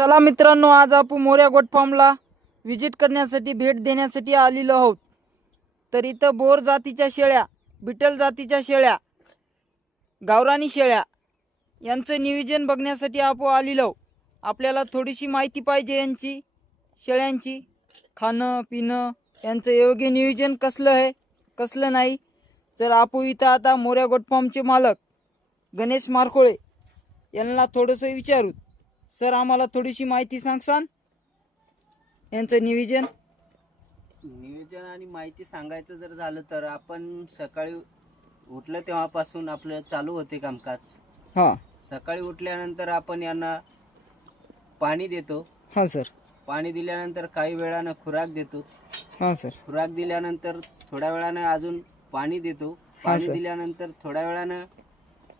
चला मित्रांनो, आज आपण मोऱ्या गोट फार्मला विजिट करण्यासाठी भेट देण्यासाठी आलेलो आहोत. तर इथं बोर जातीच्या शेळ्या, बिटल जातीच्या शेळ्या, गावरानी शेळ्या यांचं नियोजन बघण्यासाठी आपण आलेलो आहोत. आपल्याला थोडीशी माहिती पाहिजे यांची, शेळ्यांची, खाणं पिणं यांचं योग्य नियोजन कसलं आहे कसलं नाही. तर आपण इथं आता मोऱ्या गोट फार्मचे मालक गणेश मारकोळे यांना थोडंसं विचारू. सर, आम्हाला थोडीशी माहिती सांगसान यांचं नियोजन आणि माहिती सांगायचं जर झालं तर आपण सकाळी उठलं तेव्हापासून आपलं चालू होते कामकाज. हां सकाळी उठल्यानंतर आपण यांना पाणी देतो. हां सर. पाणी दिल्यानंतर काही वेळानं खुराक देतो. हां सर. खुराक दिल्यानंतर थोड्या वेळानं अजून पाणी देतो. पाणी दिल्यानंतर थोड्या वेळानं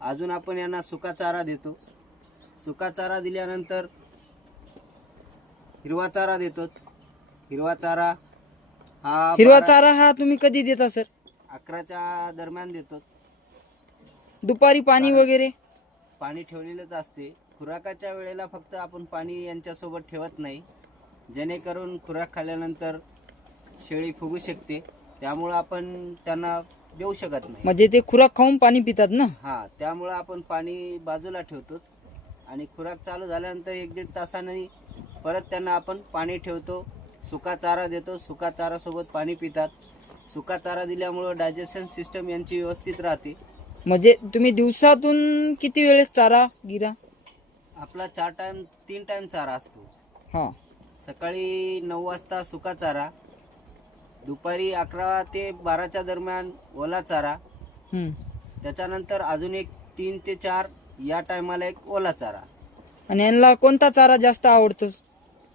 अजून आपण यांना सुका चारा देतो. सुका चारा दिल्यानंतर हिरवा चारा देतो. हिरवा चारा हा तुम्ही कधी देता सर? 11च्या दरम्यान देतो. दुपारी पाणी वगैरे पाणी ठेवलेलंच असते. खुराकाच्या वेळेला फक्त आपण पाणी यांच्यासोबत ठेवत नाही, जेणेकरून खुराक खाल्ल्यानंतर शेळी फुगू शकते, त्यामुळं आपण त्यांना देऊ शकत नाही. म्हणजे ते खुराक खाऊन पाणी पितात ना? हां, त्यामुळं आपण पाणी बाजूला ठेवतो आणि खुराक चालू झाल्यानंतर 1-1.5 तासाने परत त्यांना आपण पाणी ठेवतो. सुका चारा देतो. सुका चारासोबत पाणी पितात. सुका चारा दिल्यामुळं डायजेशन सिस्टम यांची व्यवस्थित राहते. म्हणजे तुम्ही दिवसातून किती वेळेस चारा गिरा? आपला 3 टाइम चारा असतो. हां. सकाळी 9 वाजता सुका चारा, दुपारी 11 ते 12च्या दरम्यान ओला चारा, त्याच्यानंतर अजून एक 3 ते 4 या टायमाला एक ओला चारा. आणि यांना कोणता चारा जास्त आवडतो?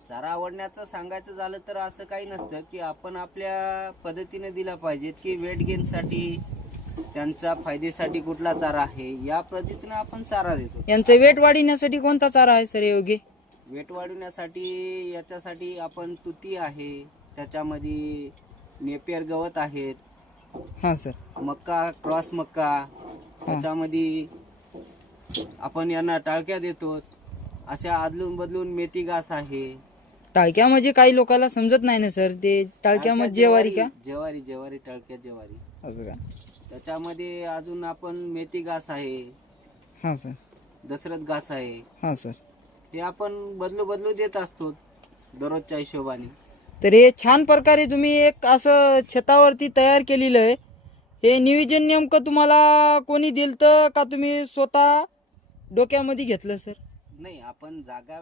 चारा आवडण्याचं सांगायचं झालं तर असं काही नसतं की आपण आपल्या पद्धतीने दिला पाहिजे की वेट गेनसाठी त्यांच्या फायदेसाठी कुठला चारा आहे, या पद्धतीने आपण चारा देतो. यांचं वेट वाढवण्यासाठी कोणता चारा आहे सर योग्य? वेट वाढवण्यासाठी याच्यासाठी आपण तुती आहे, त्याच्यामध्ये नेपियर गवत आहेत. हां सर. मक्का, क्रॉस मक्का, त्याच्यामध्ये आपण यांना टाळक्या देतो. अशा आदलून बदलून मेथी घास आहे. टाळक्या म्हणजे काही लोकांना समजत नाही ना सर, ते टाळक्या म्हणजे जेवारी का? जेवारी टाळक्या जेवारी. असं का? त्याच्यामध्ये अजून आपण मेथी घास आहे. हां सर. दशरथ घास आहे. हां सर. हे आपण बदलू देत असतो दररोजच्या हिशोबाने. तर हे छान प्रकारे तुम्ही एक असं छतावरती तयार केलेलं आहे. हे नियोजन नेमकं तुम्हाला कोणी दिलं का तुम्ही स्वतः डोक्यामध्ये घेतलं सर? नाही, आपण जागा